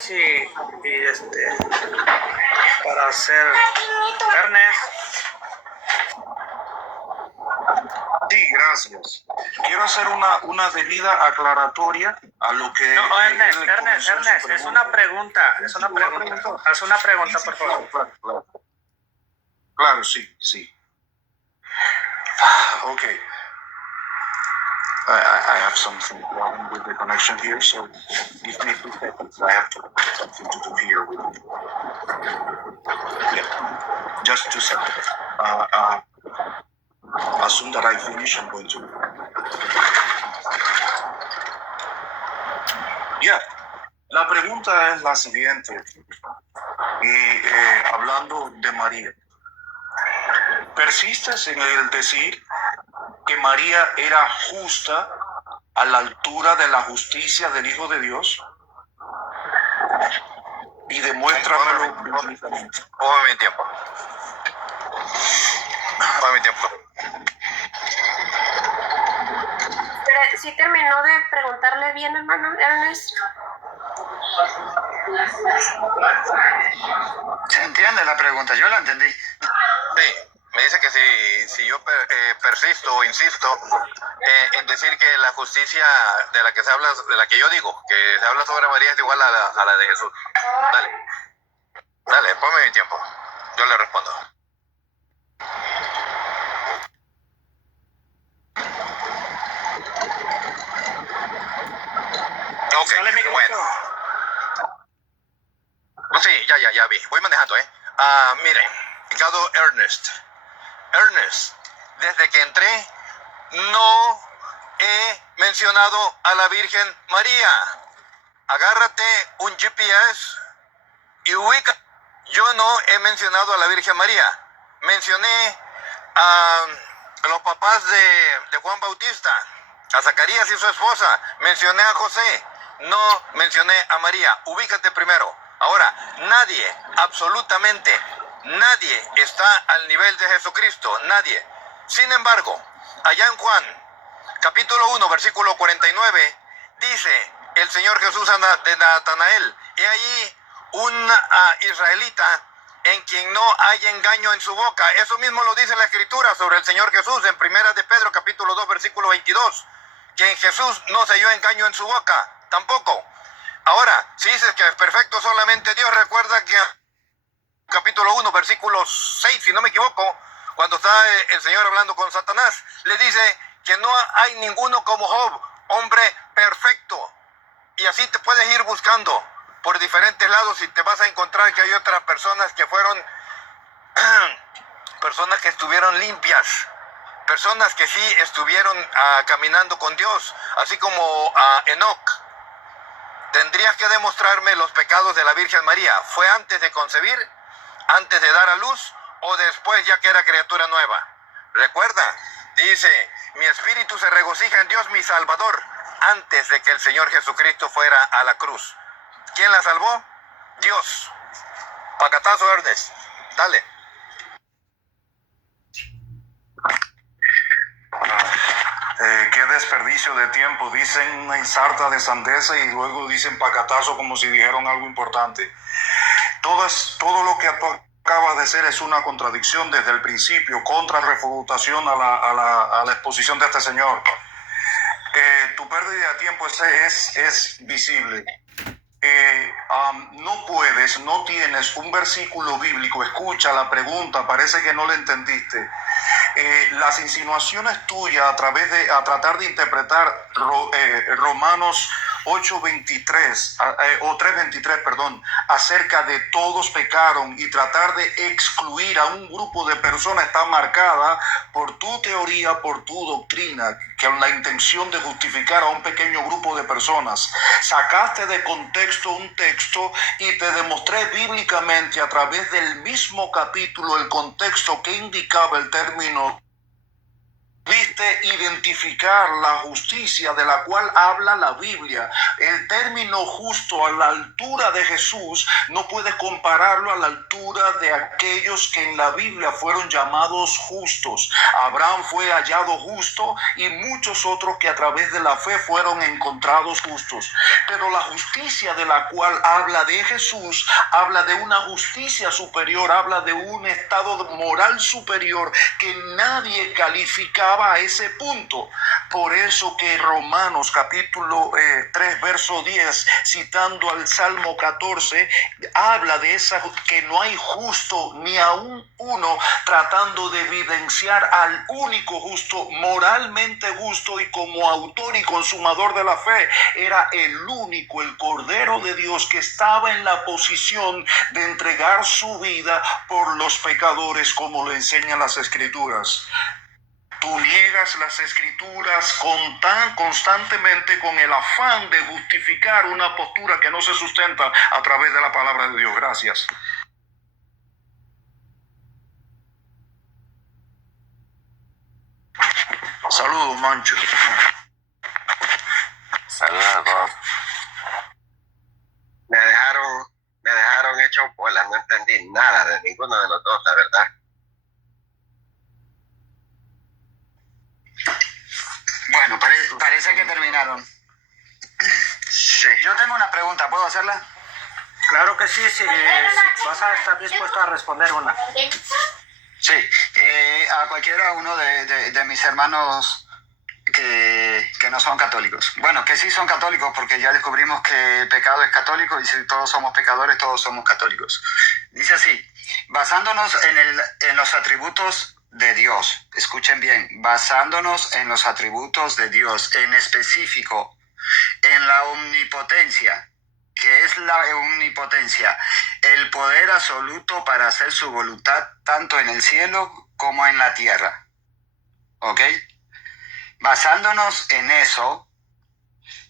Sí, y para hacer Ernest. Sí, gracias. Quiero hacer una debida aclaratoria a lo que... No, Ernest, es una pregunta, Haz una pregunta, por favor. Claro, sí. Okay. I have something wrong with the connection here, so give me 2 seconds. I have something to do here with it. Yeah, just 2 seconds. As soon that I finish, I'm going to... Yeah. La pregunta es la siguiente, y hablando de María, ¿persistes en el decir que María era justa a la altura de la justicia del Hijo de Dios? Y demuéstramelo bíblicamente. Póngame mi tiempo. Pero sí terminó de preguntarle bien, hermano Ernest. ¿Se entiende la pregunta? Yo la entendí. Sí, me dice que si yo persisto o insisto en decir que la justicia de la que se habla, de la que yo digo, que se habla sobre María es igual a la de Jesús. Dale, ponme mi tiempo. Yo le respondo. Ok, bueno. Sí, ya vi. Voy manejando, miren, Ricardo Ernest, desde que entré no he mencionado a la Virgen María. Agárrate un GPS y ubica. Yo no he mencionado a la Virgen María. Mencioné a los papás de Juan Bautista, a Zacarías y su esposa. Mencioné a José. No mencioné a María. Ubícate primero. Ahora, nadie, absolutamente nadie está al nivel de Jesucristo. Nadie. Sin embargo, allá en Juan, capítulo 1, versículo 49, dice el Señor Jesús de Natanael: he ahí un israelita en quien no hay engaño en su boca. Eso mismo lo dice la Escritura sobre el Señor Jesús en Primera de Pedro, capítulo 2, versículo 22. Que en Jesús no se halló engaño en su boca, tampoco. Ahora, si dices que es perfecto solamente Dios, recuerda que capítulo 1, versículo 6, si no me equivoco, cuando está el Señor hablando con Satanás, le dice que no hay ninguno como Job, hombre perfecto. Y así te puedes ir buscando por diferentes lados y te vas a encontrar que hay otras personas que fueron personas que estuvieron limpias, personas que sí estuvieron caminando con Dios, así como Enoc. Tendrías que demostrarme los pecados de la Virgen María. ¿Fue antes de concebir, antes de dar a luz o después ya que era criatura nueva? Recuerda, dice: mi espíritu se regocija en Dios mi Salvador, antes de que el Señor Jesucristo fuera a la cruz. ¿Quién la salvó? Dios. Pacatazo, Ernest. Dale. Qué desperdicio de tiempo. Dicen una ensarta de sandeces y luego dicen pacatazo como si dijeron algo importante. Todo lo que tú acabas de hacer es una contradicción desde el principio, contrarrefutación a la exposición de este señor. Tu pérdida de tiempo es visible. No tienes un versículo bíblico. Escucha la pregunta, parece que no la entendiste. Las insinuaciones tuyas a tratar de interpretar Romanos 8:23 o 3:23, perdón, acerca de todos pecaron, y tratar de excluir a un grupo de personas está marcada por tu teoría, por tu doctrina, con la intención de justificar a un pequeño grupo de personas. Sacaste de contexto un texto y te demostré bíblicamente a través del mismo capítulo el contexto que indicaba el término pudiste identificar la justicia de la cual habla la Biblia. El término justo a la altura de Jesús no puedes compararlo a la altura de aquellos que en la Biblia fueron llamados justos. Abraham fue hallado justo y muchos otros que a través de la fe fueron encontrados justos. Pero la justicia de la cual habla de Jesús habla de una justicia superior, habla de un estado moral superior que nadie calificaba a ese punto. Por eso que Romanos capítulo 3 verso 10, citando al Salmo 14, habla de esa que no hay justo ni aún uno, tratando de evidenciar al único justo, moralmente justo, y como autor y consumador de la fe era el único, el Cordero de Dios, que estaba en la posición de entregar su vida por los pecadores, como lo enseñan las Escrituras. Tú niegas las Escrituras constantemente con el afán de justificar una postura que no se sustenta a través de la palabra de Dios. Gracias. Saludos, Mancho. Saludos a todos. Me dejaron hecho bolas, no entendí nada de ninguno de los dos, la verdad. Bueno, parece que terminaron. Sí. Yo tengo una pregunta, ¿puedo hacerla? Claro que sí, si vas a estar dispuesto a responder una. Sí, a cualquiera uno de mis hermanos que no son católicos. Bueno, que sí son católicos, porque ya descubrimos que el pecado es católico y si todos somos pecadores, todos somos católicos. Dice así: basándonos en los atributos de Dios, escuchen bien, basándonos en los atributos de Dios, en específico, en la omnipotencia. ¿Qué es la omnipotencia? El poder absoluto para hacer su voluntad tanto en el cielo como en la tierra. ¿Ok? Basándonos en eso,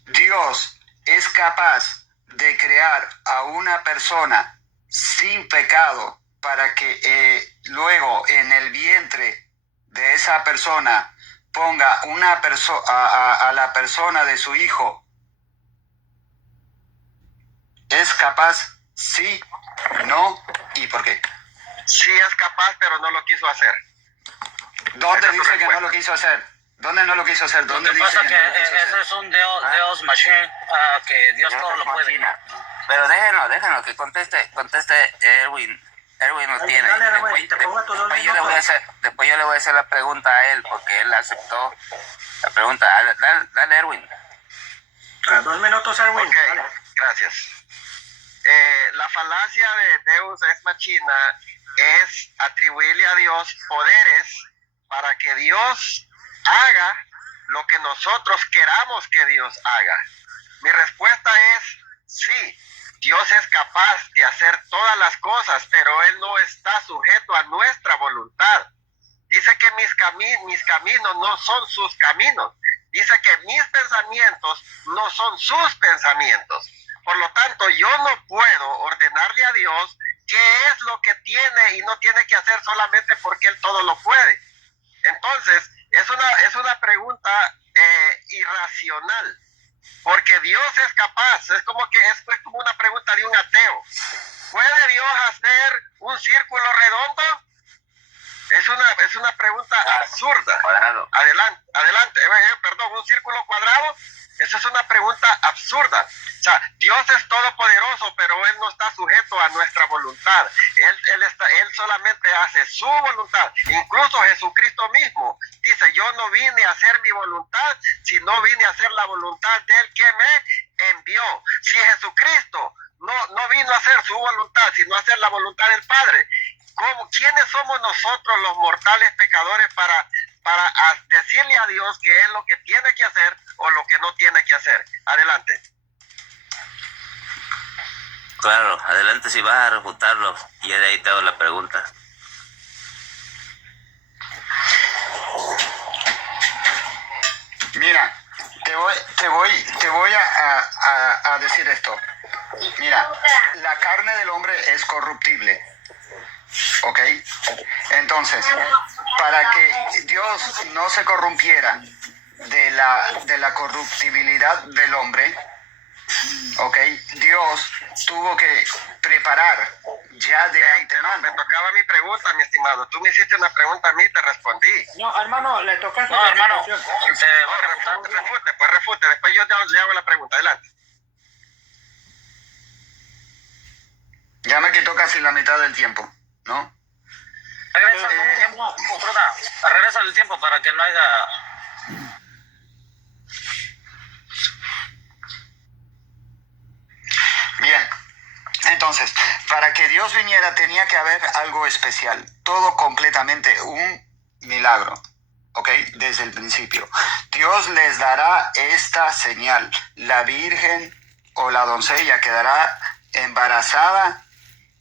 Dios es capaz de crear a una persona sin pecado para que luego en el vientre de esa persona ponga a la persona de su hijo. ¿Es capaz? Sí, no, ¿y por qué? Sí es capaz, pero no lo quiso hacer. ¿Dónde dice que no lo quiso hacer? ¿Dónde no lo quiso hacer? ¿Dónde dice que no lo quiso hacer? Ese es un Dios machine, que Dios todo lo puede. Pero déjenlo que conteste Erwin. Erwin lo tiene. Dale, Erwin, te pongo tus 2 después yo le voy a hacer la pregunta a él, porque él aceptó la pregunta. Dale Erwin. 2 minutos, Erwin. Ok, gracias. La falacia de Deus ex machina es atribuirle a Dios poderes para que Dios haga lo que nosotros queramos que Dios haga. Mi respuesta es sí, Dios es capaz de hacer todas las cosas, pero Él no está sujeto a nuestra voluntad. Dice que mis caminos no son sus caminos. Dice que mis pensamientos no son sus pensamientos. Por lo tanto, yo no puedo ordenarle a Dios qué es lo que tiene y no tiene que hacer solamente porque Él todo lo puede. Entonces, es una pregunta irracional, porque Dios es capaz. Es como una pregunta de un ateo. ¿Puede Dios hacer un círculo redondo? Es una pregunta absurda. Cuadrado. Adelante. Perdón, un círculo cuadrado. Esa es una pregunta absurda. O sea, Dios es todopoderoso, pero Él no está sujeto a nuestra voluntad. Él solamente hace su voluntad. Incluso Jesucristo mismo dice: yo no vine a hacer mi voluntad, sino vine a hacer la voluntad del que me envió. Si Jesucristo no vino a hacer su voluntad, sino a hacer la voluntad del Padre, ¿quiénes somos nosotros los mortales pecadores para decirle a Dios qué es lo que tiene que hacer o lo que no tiene que hacer? Adelante. Claro, adelante si vas a refutarlo, y de ahí te hago la pregunta. Mira, te voy a decir esto. Mira, la carne del hombre es corruptible. ¿Ok? Entonces, para que Dios no se corrompiera de la corruptibilidad del hombre, ¿ok? Dios tuvo que preparar ya de antemano. Me tocaba mi pregunta, mi estimado. Tú me hiciste una pregunta a mí, te respondí. No, hermano, le tocaste. No, hermano, refutación. te voy a refutar. Refute. Después yo le hago la pregunta. Adelante. Ya me quitó casi la mitad del tiempo, ¿no? Regresa el tiempo, Fruta. Regresa el tiempo para que no haya... Bien, entonces, para que Dios viniera tenía que haber algo especial, todo completamente un milagro, ¿ok? Desde el principio. Dios les dará esta señal, la virgen o la doncella quedará embarazada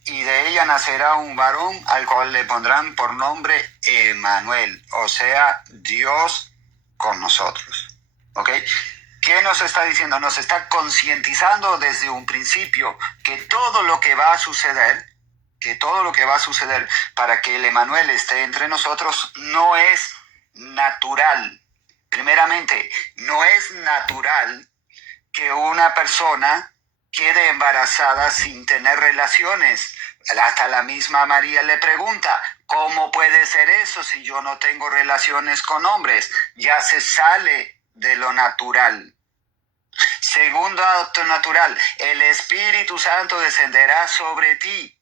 y de ella nacerá un varón al cual le pondrán por nombre Emmanuel, o sea, Dios con nosotros, ¿ok? ¿Qué nos está diciendo? Nos está concientizando desde un principio que todo lo que va a suceder, para que el Emmanuel esté entre nosotros no es natural. Primeramente, no es natural que una persona quede embarazada sin tener relaciones. Hasta la misma María le pregunta, ¿cómo puede ser eso si yo no tengo relaciones con hombres? Ya se sale de lo natural. Segundo acto natural, el Espíritu Santo descenderá sobre ti.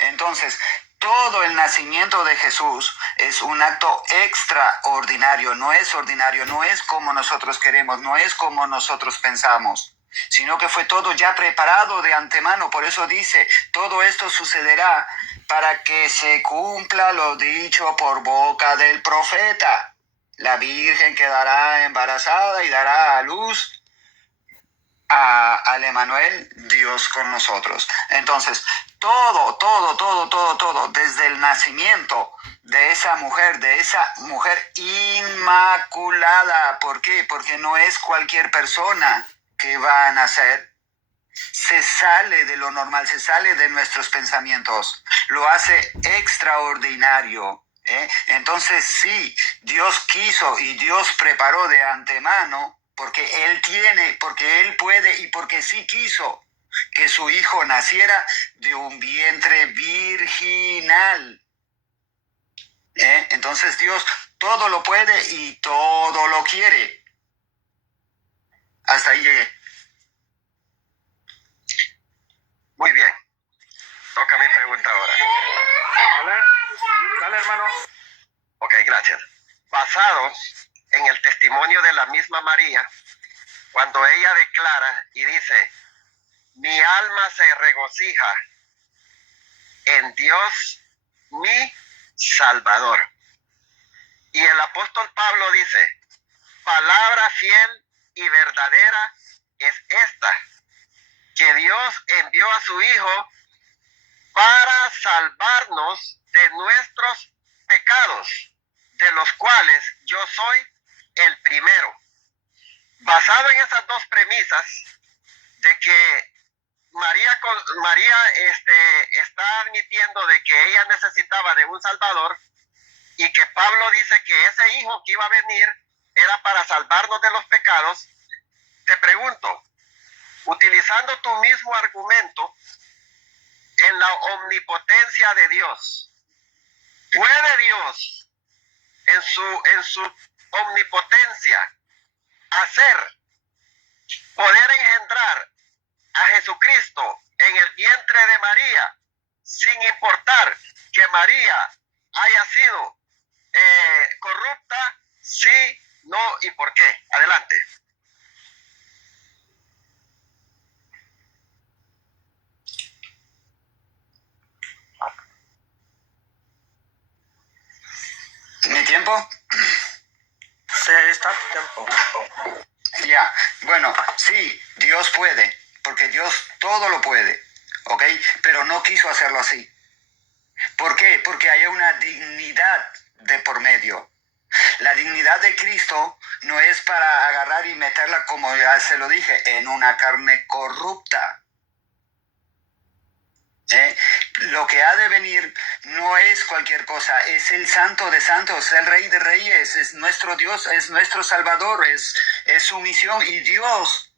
Entonces, todo el nacimiento de Jesús es un acto extraordinario, no es ordinario, no es como nosotros queremos, no es como nosotros pensamos, sino que fue todo ya preparado de antemano. Por eso dice, todo esto sucederá para que se cumpla lo dicho por boca del profeta. La Virgen quedará embarazada y dará a luz al Emmanuel, Dios con nosotros. Entonces, todo, desde el nacimiento de esa mujer inmaculada. ¿Por qué? Porque no es cualquier persona que va a nacer. Se sale de lo normal, se sale de nuestros pensamientos, lo hace extraordinario. Entonces sí, Dios quiso y Dios preparó de antemano, porque Él puede y porque sí quiso que su hijo naciera de un vientre virginal. Entonces Dios todo lo puede y todo lo quiere. Hasta ahí llegué. Muy bien. Toca mi pregunta ahora. Dale, hermano. Ok, gracias. Basado en el testimonio de la misma María, cuando ella declara y dice, mi alma se regocija en Dios, mi Salvador. Y el apóstol Pablo dice, palabra fiel y verdadera es esta, que Dios envió a su Hijo para salvarnos de nuestros pecados, de los cuales yo soy el primero. Basado en esas dos premisas, de que María está admitiendo de que ella necesitaba de un Salvador, y que Pablo dice que ese hijo que iba a venir era para salvarnos de los pecados, te pregunto, utilizando tu mismo argumento en la omnipotencia de Dios, ¿puede Dios en su omnipotencia poder engendrar a Jesucristo en el vientre de María, sin importar que María haya sido corrupta? Sí, no y por qué. Adelante. ¿Mi tiempo? Sí, ahí está tu tiempo. Ya, bueno, sí, Dios puede, porque Dios todo lo puede, ¿ok? Pero no quiso hacerlo así. ¿Por qué? Porque hay una dignidad de por medio. La dignidad de Cristo no es para agarrar y meterla, como ya se lo dije, en una carne corrupta. lo que ha de venir no es cualquier cosa, es el Santo de Santos, el Rey de Reyes, es nuestro Dios, es nuestro Salvador, es su misión. Y Dios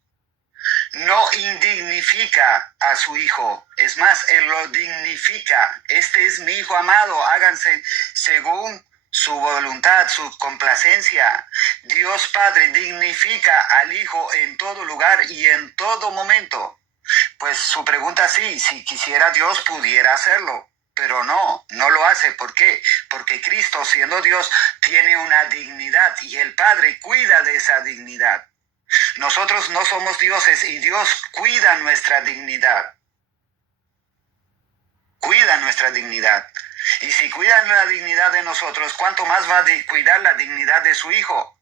no indignifica a su Hijo, es más, Él lo dignifica. Este es mi Hijo amado, háganse según su voluntad, su complacencia. Dios Padre dignifica al Hijo en todo lugar y en todo momento. Pues su pregunta sí, si quisiera Dios pudiera hacerlo, pero no lo hace. ¿Por qué? Porque Cristo, siendo Dios, tiene una dignidad y el Padre cuida de esa dignidad. Nosotros no somos dioses y Dios cuida nuestra dignidad. Cuida nuestra dignidad. Y si cuida la dignidad de nosotros, ¿cuánto más va a cuidar la dignidad de su Hijo?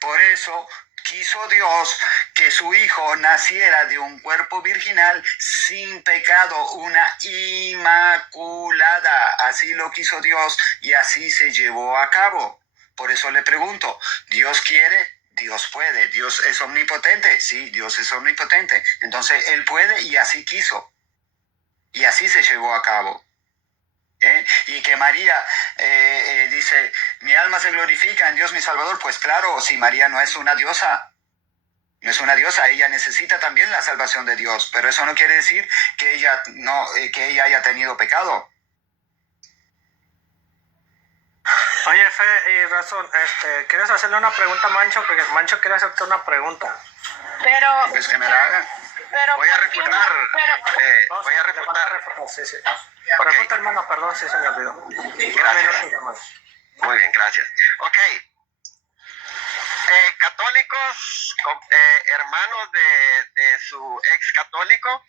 Por eso quiso Dios que su Hijo naciera de un cuerpo virginal sin pecado, una inmaculada. Así lo quiso Dios y así se llevó a cabo. Por eso le pregunto, ¿Dios quiere? Dios puede. ¿Dios es omnipotente? Sí, Dios es omnipotente. Entonces Él puede y así quiso. Y así se llevó a cabo. Y que María dice, mi alma se glorifica en Dios mi Salvador. Pues claro, si María no es una diosa, ella necesita también la salvación de Dios, pero eso no quiere decir que ella haya tenido pecado. Oye, Fe y Razón, ¿quieres hacerle una pregunta a Mancho? Porque Mancho quiere hacerte una pregunta. Pero, Pues que me la haga. pero Voy a ¿por qué no? refutar. No, Voy sí, a le van a refutar. refutar, sí, sí. Ok. Refuta, hermano, perdón, sí se me olvidó. Gracias. Más. Muy bien, gracias. Ok. Católicos, hermanos de su ex católico,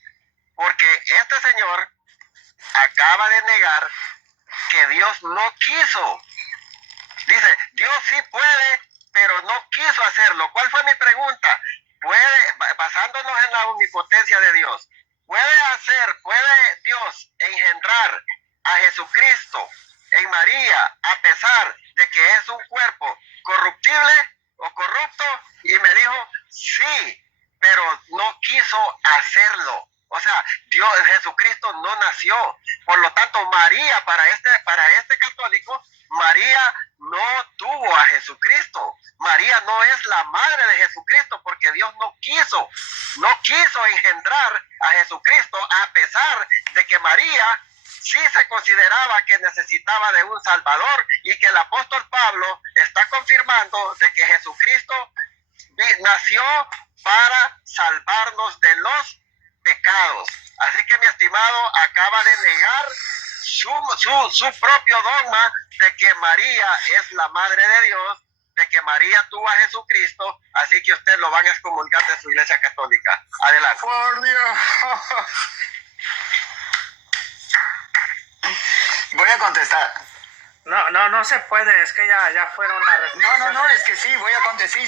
porque este señor acaba de negar que Dios no quiso. Dice, Dios sí puede, pero no quiso hacerlo. ¿Cuál fue mi pregunta? Basándonos en la omnipotencia de Dios, ¿puede Dios engendrar a Jesucristo en María a pesar de que es un cuerpo corruptible o corrupto? Y me dijo, sí, pero no quiso hacerlo. O sea, Jesucristo no nació. Por lo tanto, María, para este católico, María no tuvo a Jesucristo. María no es la madre de Jesucristo porque Dios no quiso engendrar a Jesucristo a pesar de que María sí se consideraba que necesitaba de un Salvador y que el apóstol Pablo está confirmando de que Jesucristo nació para salvarnos de los pecados. Así que mi estimado acaba de negar su propio dogma de que María es la madre de Dios, de que María tuvo a Jesucristo, así que usted lo van a excomulgar de su iglesia católica. Adelante. Por Dios. Voy a contestar. No se puede, es que ya fueron las respuestas. No, es que sí, voy a contestar.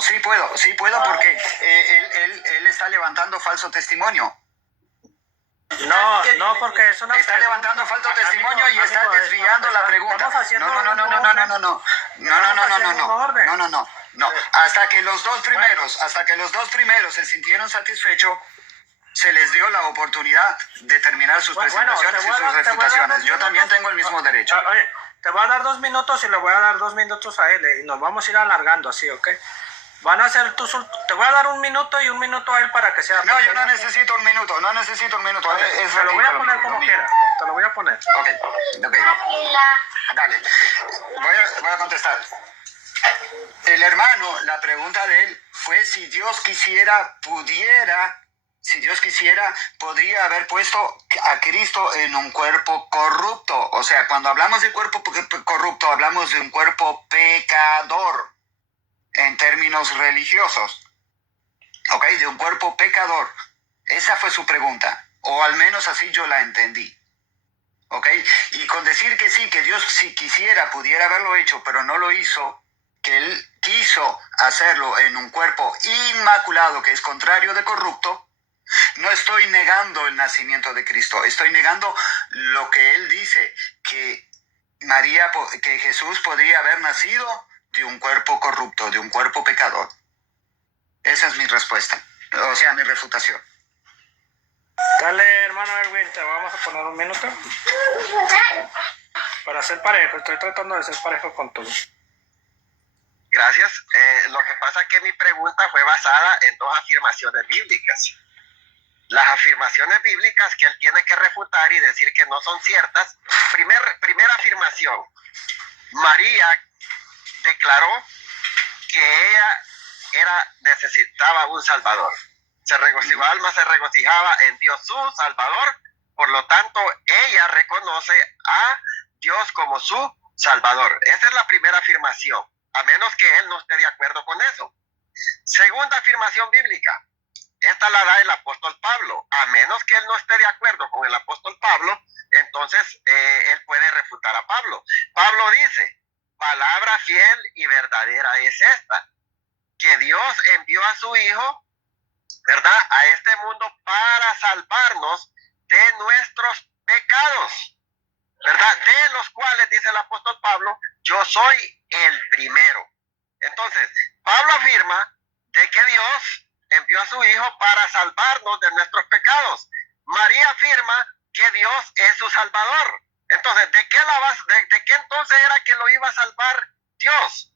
Sí puedo porque él está levantando falso testimonio. No, porque es una Está pregunta. levantando falso testimonio y está Amigo, desviando la pregunta. estamos haciendo No. Hasta que los dos primeros se sintieron satisfechos, se les dio la oportunidad de terminar sus presentaciones y sus refutaciones. Yo también tengo el mismo derecho. Oye, te voy a dar 2 minutos y le voy a dar 2 minutos a él y nos vamos a ir alargando así, ¿ok? Van a ser te voy a dar 1 minuto y 1 minuto a él para que sea. No, yo no necesito un minuto. Okay, te lo voy a poner como quiera. Te lo voy a poner. Ok. Dale. Voy a contestar. El hermano, la pregunta de él fue si Dios quisiera, podría haber puesto a Cristo en un cuerpo corrupto. O sea, cuando hablamos de cuerpo corrupto, hablamos de un cuerpo pecador en términos religiosos. ¿Ok? De un cuerpo pecador. Esa fue su pregunta. O al menos así yo la entendí. ¿Ok? Y con decir que sí, que Dios si quisiera pudiera haberlo hecho, pero no lo hizo, que Él quiso hacerlo en un cuerpo inmaculado, que es contrario de corrupto, no estoy negando el nacimiento de Cristo, estoy negando lo que Él dice, que Jesús podría haber nacido de un cuerpo corrupto, de un cuerpo pecador. Esa es mi respuesta, o sea, mi refutación. Dale, hermano Erwin, te vamos a poner un minuto para ser parejo. Estoy tratando de ser parejo con todo. Gracias. Lo que pasa es que mi pregunta fue basada en dos afirmaciones bíblicas. Las afirmaciones bíblicas que él tiene que refutar y decir que no son ciertas. Primera afirmación. María declaró que ella necesitaba un Salvador. Su alma se regocijaba en Dios su Salvador. Por lo tanto, ella reconoce a Dios como su Salvador. Esa es la primera afirmación, a menos que él no esté de acuerdo con eso. Segunda afirmación bíblica. Esta la da el apóstol Pablo. A menos que él no esté de acuerdo con el apóstol Pablo, entonces él puede refutar a Pablo. Pablo dice, palabra fiel y verdadera es esta, que Dios envió a su Hijo, ¿verdad?, a este mundo para salvarnos de nuestros pecados, ¿verdad?, de los cuales, dice el apóstol Pablo, yo soy el primero. Entonces, Pablo afirma de que Dios envió a su Hijo para salvarnos de nuestros pecados. María afirma que Dios es su Salvador. Entonces, ¿de qué entonces era que lo iba a salvar Dios?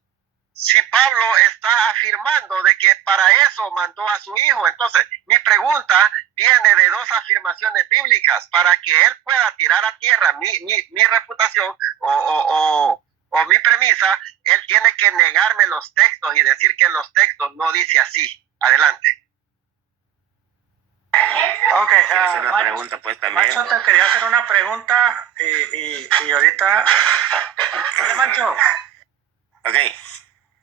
Si Pablo está afirmando de que para eso mandó a su Hijo. Entonces, mi pregunta viene de dos afirmaciones bíblicas para que él pueda tirar a tierra mi refutación o mi premisa. Él tiene que negarme los textos y decir que en los textos no dice así. Adelante. Ok, Quiero hacer una pregunta pues también. Mancho, te quería hacer una pregunta y ahorita... Mancho. Ok,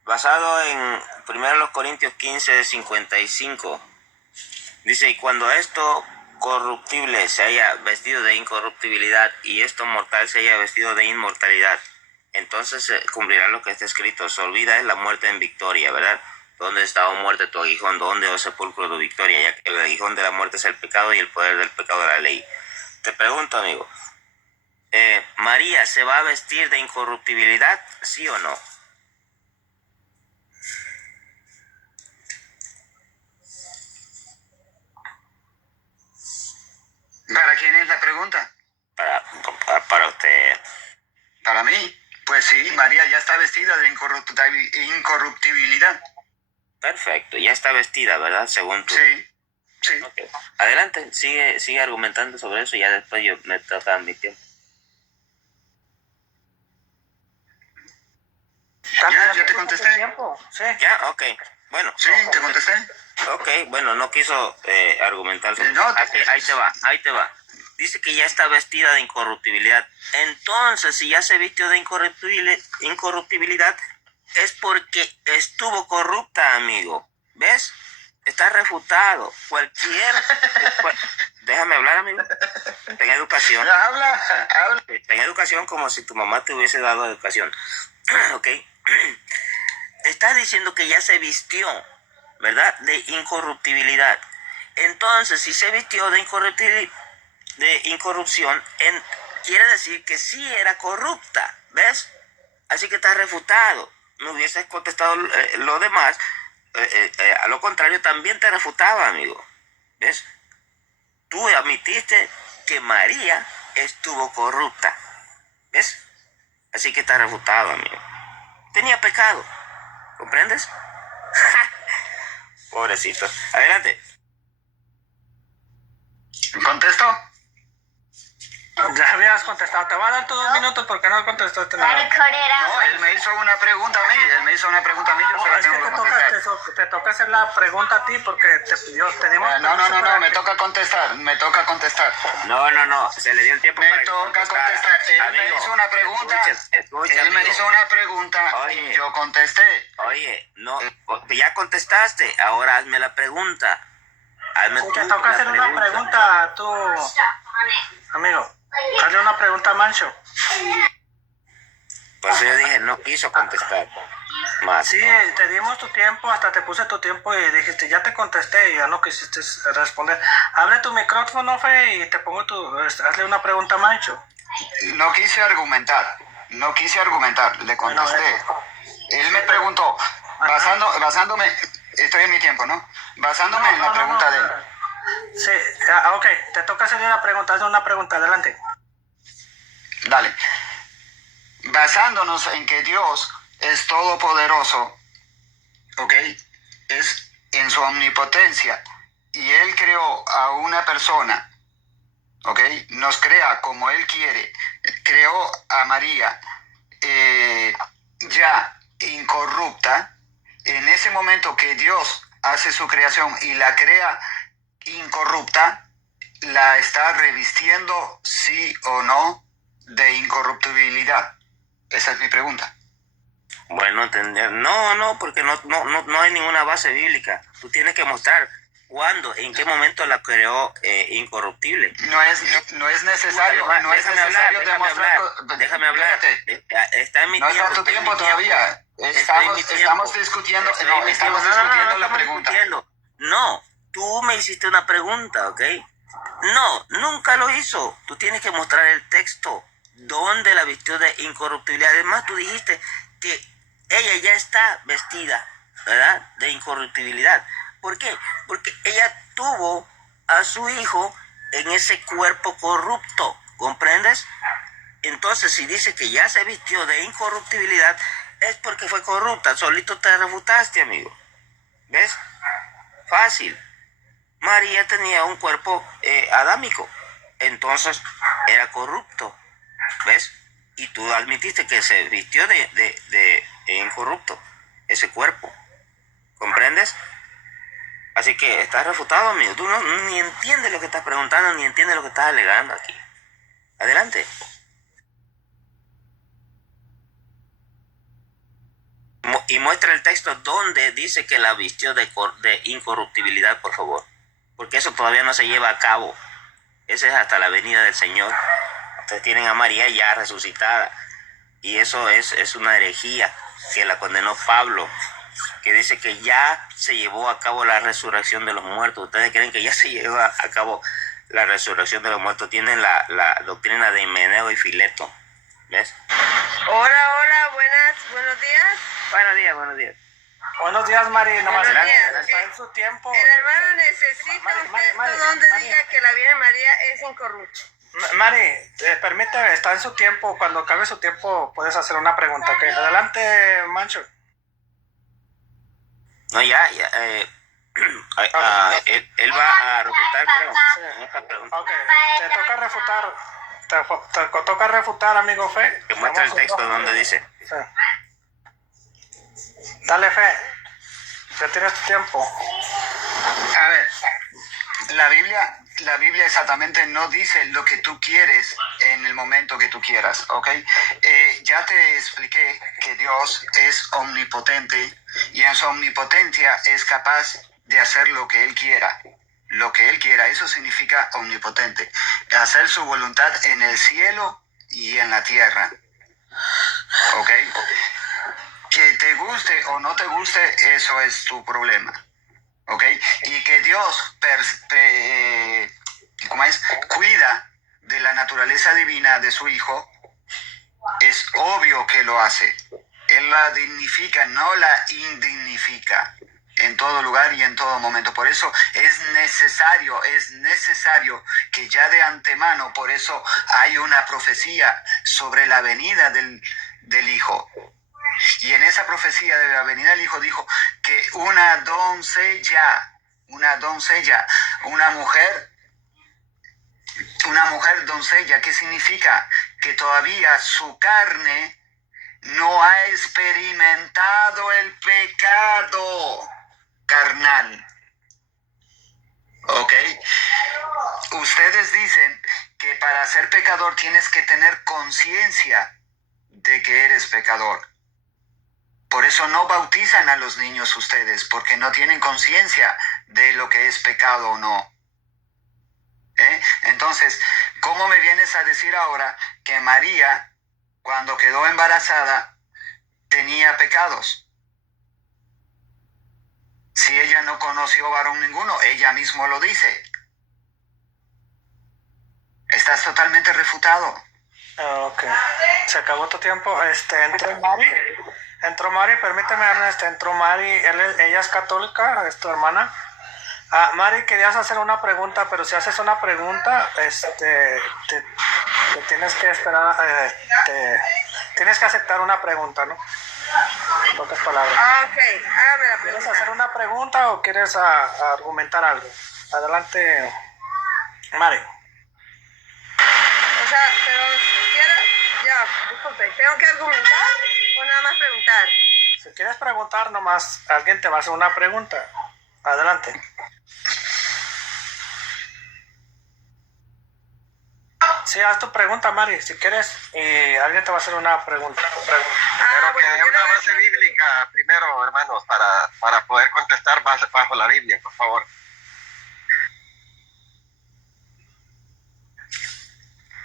basado en 1 Corintios 15, 55, dice, y cuando esto corruptible se haya vestido de incorruptibilidad y esto mortal se haya vestido de inmortalidad, entonces se cumplirá lo que está escrito, se olvida es la muerte en victoria, ¿verdad? ¿Dónde está, oh muerte, tu aguijón? ¿Dónde, oh sepulcro, tu victoria? Ya que el aguijón de la muerte es el pecado y el poder del pecado de la ley. Te pregunto, amigo, ¿María se va a vestir de incorruptibilidad, sí o no? ¿Para quién es la pregunta? Para usted. Para mí, pues sí, María ya está vestida de incorruptibilidad. Perfecto, ya está vestida, ¿verdad? Según tú. Sí, sí. Okay. Adelante, sigue argumentando sobre eso y ya después me toca mi tiempo. ¿Ya te contesté? Sí. ¿Ya? Ok. Bueno. Sí, te contesté. Ok, bueno, no quiso argumentar sobre No, ahí te va. Dice que ya está vestida de incorruptibilidad. Entonces, si ya se vistió de incorruptibilidad, es porque estuvo corrupta, amigo. ¿Ves? Está refutado. Déjame hablar, amigo. Ten educación. Habla. Ten educación como si tu mamá te hubiese dado educación. Ok. Está diciendo que ya se vistió, ¿verdad?, de incorruptibilidad. Entonces, si se vistió de incorrupción, quiere decir que sí era corrupta, ¿ves? Así que está refutado. Me hubieses contestado lo demás, a lo contrario también te refutaba, amigo, ¿ves? Tú admitiste que María estuvo corrupta, ¿ves? Así que está refutado, amigo. Tenía pecado, ¿comprendes? Pobrecito. Adelante. ¿Contesto? Ya habías contestado. Te voy a dar tus 2 minutos porque no contestaste nada. No, él me hizo una pregunta a mí. Yo se la Es que tengo que contestar. te toca hacer la pregunta a ti porque te dimos... No, me toca contestar. No, se le dio el tiempo Me para que toca contestara. contestar. Él Amigo, me hizo una pregunta. Escucha, Él me amigo. hizo una pregunta Oye. y yo contesté. Oye, no, ya contestaste, ahora hazme la pregunta. Hazme Te tú toca la hacer una pregunta a tu amigo. Hazle una pregunta a Mancho. Pues yo dije, no quiso contestar más. Sí, te dimos tu tiempo, hasta te puse tu tiempo y dijiste, ya te contesté y ya no quisiste responder. Abre tu micrófono, Fe, y te pongo hazle una pregunta a Mancho. No quise argumentar, le contesté. Él me preguntó, basándome, estoy en mi tiempo, ¿no? Basándome en la pregunta de él. Sí, ok, te toca hacerle una pregunta, haz una pregunta, adelante. Dale. Basándonos en que Dios es todopoderoso, ¿ok? Es en su omnipotencia, y Él creó a una persona, ¿ok? Nos crea como Él quiere. Creó a María ya incorrupta. En ese momento que Dios hace su creación y la crea incorrupta, la está revistiendo, sí o no, de incorruptibilidad. Esa es mi pregunta. Bueno, entender. No, porque no hay ninguna base bíblica. Tú tienes que mostrar cuándo, en qué momento la creó incorruptible. No es necesario, Además, no es necesario demostrar. Déjame hablar. Espérate. Está en mi No tiempo. está tu tiempo todavía. Estamos discutiendo, estamos discutiendo la pregunta. No, tú me hiciste una pregunta, ¿ok? No, nunca lo hizo. Tú tienes que mostrar el texto donde la vistió de incorruptibilidad. Además, tú dijiste que ella ya está vestida, ¿verdad?, de incorruptibilidad. ¿Por qué? Porque ella tuvo a su hijo en ese cuerpo corrupto, ¿comprendes? Entonces, si dice que ya se vistió de incorruptibilidad, es porque fue corrupta. Solito te refutaste, amigo. ¿Ves? Fácil. María tenía un cuerpo adámico, entonces era corrupto. ¿Ves? Y tú admitiste que se vistió de incorrupto ese cuerpo. ¿Comprendes? Así que estás refutado, amigo. Tú ni entiendes lo que estás preguntando, ni entiendes lo que estás alegando aquí. Adelante. Y muestra el texto donde dice que la vistió de incorruptibilidad, por favor. Porque eso todavía no se lleva a cabo. Ese es hasta la venida del Señor. Ustedes tienen a María ya resucitada. Y eso es una herejía que la condenó Pablo, que dice que ya se llevó a cabo la resurrección de los muertos. Ustedes creen que ya se llevó a cabo la resurrección de los muertos. Tienen la doctrina de Himeneo y Fileto. ¿Ves? Hola, buenos días. Buenos días. Buenos días, Mari. Nomás Buenos días. está en su tiempo. El hermano necesita un texto donde diga que la Virgen María es incorrupta. Mari, permíteme, está en su tiempo. Cuando acabe su tiempo puedes hacer una pregunta, ¿ok? Adelante, Mancho. No, ya. Él va a refutar, creo. Sí. Esta pregunta. Ok, te toca refutar. Te toca refutar, amigo Fe. Que muestra el texto donde dice. Sí. Dale, Fe. Ya tienes tu tiempo. A ver, la Biblia exactamente no dice lo que tú quieres en el momento que tú quieras, ¿ok? Ya te expliqué que Dios es omnipotente y en su omnipotencia es capaz de hacer lo que Él quiera. Lo que Él quiera, eso significa omnipotente. Hacer su voluntad en el cielo y en la tierra, ¿ok? Que te guste o no te guste, eso es tu problema. ¿Ok? Y que Dios cuida de la naturaleza divina de su Hijo, es obvio que lo hace. Él la dignifica, no la indignifica en todo lugar y en todo momento. Por eso es necesario que ya de antemano, por eso hay una profecía sobre la venida del Hijo. Y en esa profecía de la venida del Hijo dijo que una doncella, una mujer doncella, ¿qué significa? Que todavía su carne no ha experimentado el pecado carnal. ¿Ok? Ustedes dicen que para ser pecador tienes que tener conciencia de que eres pecador. Por eso no bautizan a los niños ustedes, porque no tienen conciencia de lo que es pecado o no. Entonces, ¿cómo me vienes a decir ahora que María, cuando quedó embarazada, tenía pecados? Si ella no conoció varón ninguno, ella mismo lo dice. Estás totalmente refutado. Ok, se acabó tu tiempo. Entró Mari, permíteme, Ernest, entró Mari, ella es católica, es tu hermana. Mari, querías hacer una pregunta, pero si haces una pregunta, te tienes que esperar, tienes que aceptar una pregunta, ¿no? En pocas palabras. Ok, hágame la ¿Quieres pregunta. hacer una pregunta o quieres argumentar algo? Adelante, Mari. O sea, pero quiero, ya, disculpe, ¿tengo que argumentar o nada más preguntar? Si quieres preguntar, nomás alguien te va a hacer una pregunta. Adelante. Sí, haz tu pregunta, Mari, si quieres, y alguien te va a hacer una pregunta. Pero que dé una base bíblica primero, hermanos, para poder contestar bajo la Biblia, por favor.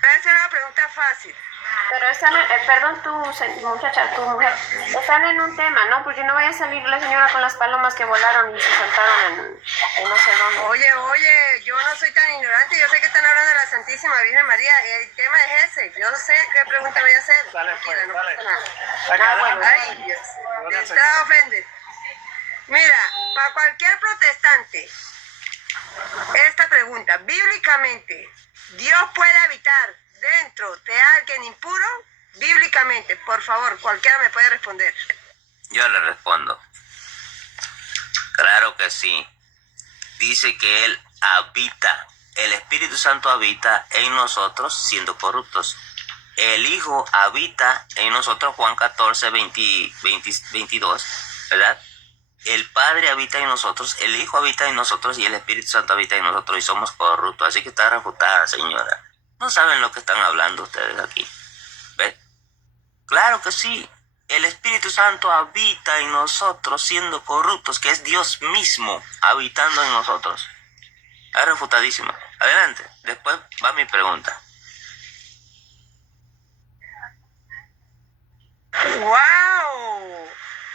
Voy a hacer una pregunta fácil. Pero están, perdón, muchacha, tu mujer, están en un tema, ¿no? Porque no vaya a salir la señora con las palomas que volaron y se saltaron en no sé dónde. Oye, yo no soy tan ignorante, yo sé que están hablando de la Santísima Virgen María, el tema es ese, yo sé qué pregunta voy a hacer. Dale, pues, Tranquila, no dale. pasa nada. Bueno, Ay, Dios, de entrada ofende. Mira, para cualquier protestante, esta pregunta, bíblicamente, ¿Dios puede habitar dentro de alguien impuro? Bíblicamente, por favor, cualquiera me puede responder. Yo le respondo. Claro que sí. Dice que Él habita, el Espíritu Santo habita en nosotros siendo corruptos. El Hijo habita en nosotros, Juan 14, 22, ¿verdad? El Padre habita en nosotros, el Hijo habita en nosotros y el Espíritu Santo habita en nosotros y somos corruptos. Así que está refutada, señora. No saben lo que están hablando ustedes aquí. ¿Ves? Claro que sí. El Espíritu Santo habita en nosotros siendo corruptos, que es Dios mismo habitando en nosotros. Es refutadísimo. Adelante. Después va mi pregunta. ¡Wow!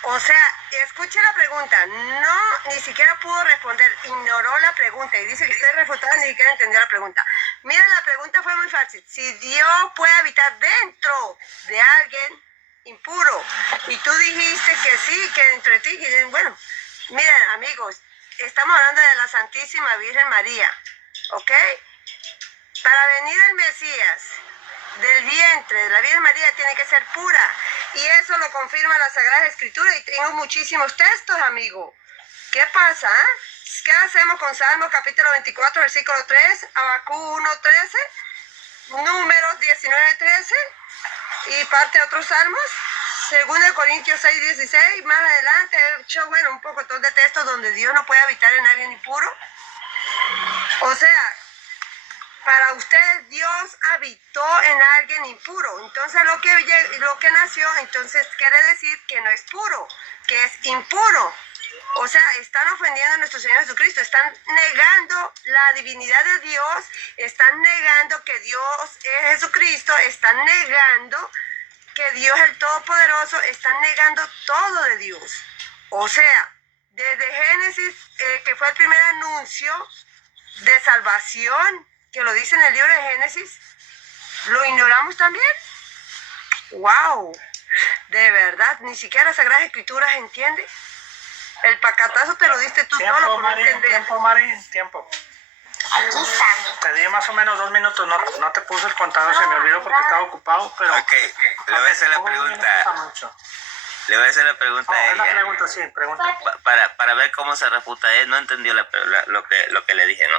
O sea, escuche la pregunta, no, ni siquiera pudo responder, ignoró la pregunta y dice que estoy refutada, ni siquiera entendió la pregunta. Mira, la pregunta fue muy fácil. Si Dios puede habitar dentro de alguien impuro, y tú dijiste que sí, que dentro de ti, y dicen, bueno, miren, amigos, estamos hablando de la Santísima Virgen María, ¿ok? Para venir el Mesías del vientre de la Virgen María tiene que ser pura. Y eso lo confirma la Sagrada Escritura. Y tengo muchísimos textos, amigo. ¿Qué pasa? ¿Qué hacemos con Salmo capítulo 24, versículo 3, Abacú 1, 13, Números 19, 13 y parte de otros salmos? Según el Corintios 6, 16, más adelante he hecho, bueno, un poco de textos donde Dios no puede habitar en alguien impuro. O sea, para ustedes Dios habitó en alguien impuro. Entonces lo que nació, entonces quiere decir que no es puro, que es impuro. O sea, están ofendiendo a nuestro Señor Jesucristo, están negando la divinidad de Dios, están negando que Dios es Jesucristo, están negando que Dios es el Todopoderoso, están negando todo de Dios. O sea, desde Génesis, que fue el primer anuncio de salvación, que lo dice en el libro de Génesis, ¿lo ignoramos también? ¡Wow! De verdad, ni siquiera las Sagradas Escrituras entiende. El pacatazo te lo diste tú solo por no entender. Tiempo, Mari, tiempo. Aquí estamos. Te di más o menos 2 minutos, no te puse el contador, se me olvidó porque estaba ocupado, pero... Ok, le voy a hacer la pregunta. Le voy a hacer la pregunta a ella. Pregunta, sí, pregunta. Para ver cómo se refuta. Él no entendió lo que le dije, ¿no?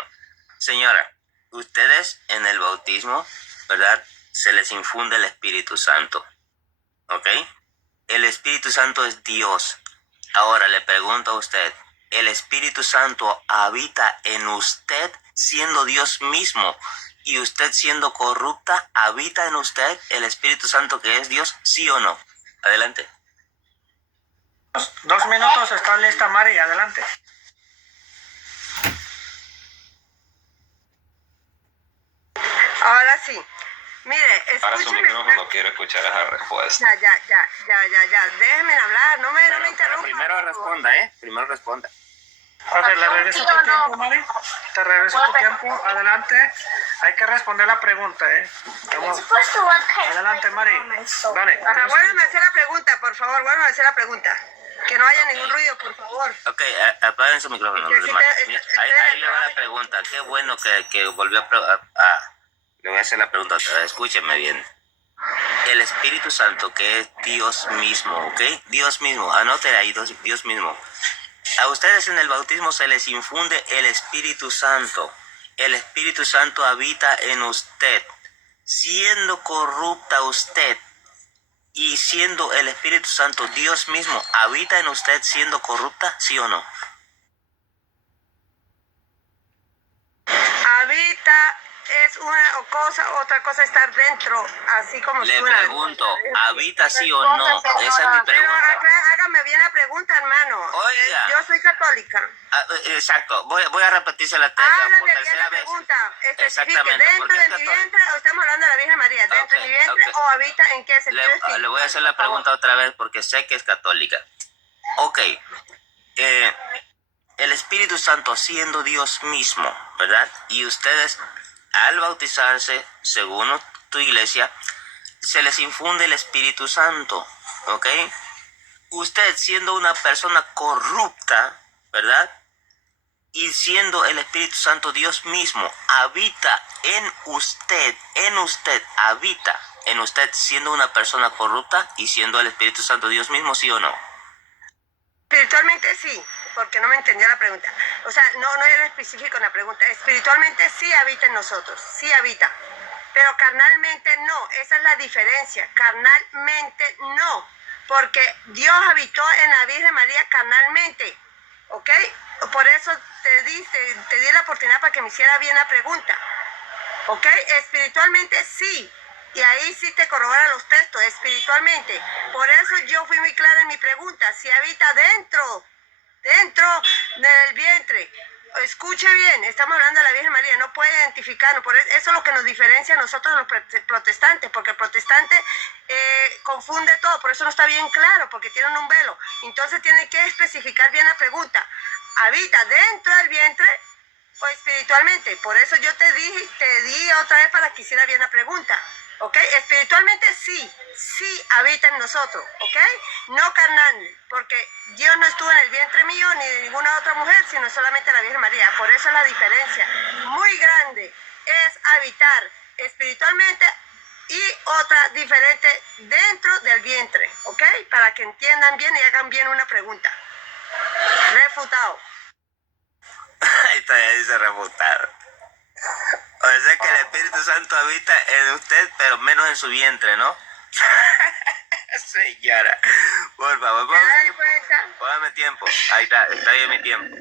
Señora, ustedes en el bautismo, ¿verdad? Se les infunde el Espíritu Santo, ¿ok? El Espíritu Santo es Dios. Ahora le pregunto a usted, ¿el Espíritu Santo habita en usted siendo Dios mismo y usted siendo corrupta? ¿Habita en usted el Espíritu Santo que es Dios, sí o no? Adelante. 2 minutos, está lista, Mari, adelante. Ahora sí. Mire, Para su escúcheme. micrófono quiero escuchar esa respuesta. Ya. Déjenme hablar, no me interrumpa. Primero responda, Primero responda. Ok, le regreso tu tiempo, Mari. Te regreso tu tiempo, adelante. Hay que responder la pregunta, Adelante, Mari. Dale. Ajá, vuélveme a hacer la pregunta, por favor, vuélveme a hacer la pregunta. Que no haya ningún ruido, por favor. Ok, apaguen su micrófono. Los demás. Mira, ahí le va la pregunta. Qué bueno que volvió le voy a hacer la pregunta otra vez. Escúchenme bien. El Espíritu Santo, que es Dios mismo, ¿ok? Dios mismo, anoten ahí, Dios mismo. A ustedes en el bautismo se les infunde el Espíritu Santo. El Espíritu Santo habita en usted. Siendo corrupta usted y siendo el Espíritu Santo Dios mismo, ¿habita en usted siendo corrupta? ¿Sí o no? Habita es una cosa, otra cosa estar dentro, así como Le suena. pregunto, ¿habita sí o no? Esa es mi pregunta. Hágame bien la pregunta, hermano. Oiga. Yo soy católica. Exacto, voy a repetirse la por Háblame bien tercera la vez. pregunta. Especifique, Exactamente, ¿dentro porque de es mi católica. vientre o estamos hablando de la Virgen María? ¿Dentro de mi vientre Ok. o habita en qué sentido espiritual? Le voy a hacer la pregunta otra vez porque sé que es católica. Ok, el Espíritu Santo siendo Dios mismo, ¿verdad? Y ustedes al bautizarse, según tu iglesia, se les infunde el Espíritu Santo, ¿ok? Usted siendo una persona corrupta, ¿verdad? Y siendo el Espíritu Santo Dios mismo, habita en usted, habita en usted siendo una persona corrupta y siendo el Espíritu Santo Dios mismo, ¿sí o no? Espiritualmente sí, porque no me entendió la pregunta. O sea, no era específico en la pregunta. Espiritualmente sí habita en nosotros, sí habita. Pero carnalmente no, esa es la diferencia. Carnalmente no, porque Dios habitó en la Virgen María carnalmente, ¿ok? Por eso te di la oportunidad para que me hiciera bien la pregunta, ¿ok? Espiritualmente sí. Y ahí sí te corroboran los textos, espiritualmente. Por eso yo fui muy clara en mi pregunta. Si habita dentro del vientre. Escuche bien, estamos hablando de la Virgen María, no puede identificarnos. Por eso es lo que nos diferencia a nosotros los protestantes, porque el protestante confunde todo, por eso no está bien claro, porque tienen un velo. Entonces tiene que especificar bien la pregunta. ¿Habita dentro del vientre o espiritualmente? Por eso yo te di otra vez para que hiciera bien la pregunta. ¿Ok? Espiritualmente sí habita en nosotros, ¿ok? No carnal, porque Dios no estuvo en el vientre mío ni de ninguna otra mujer, sino solamente la Virgen María. Por eso la diferencia muy grande es habitar espiritualmente y otra diferente dentro del vientre, ¿ok? Para que entiendan bien y hagan bien una pregunta. Refutado. Ahí todavía dice refutado. O sea que el Espíritu Santo habita en usted, pero menos en su vientre, ¿no? Señora, por favor, póngame tiempo. Ahí está bien mi tiempo.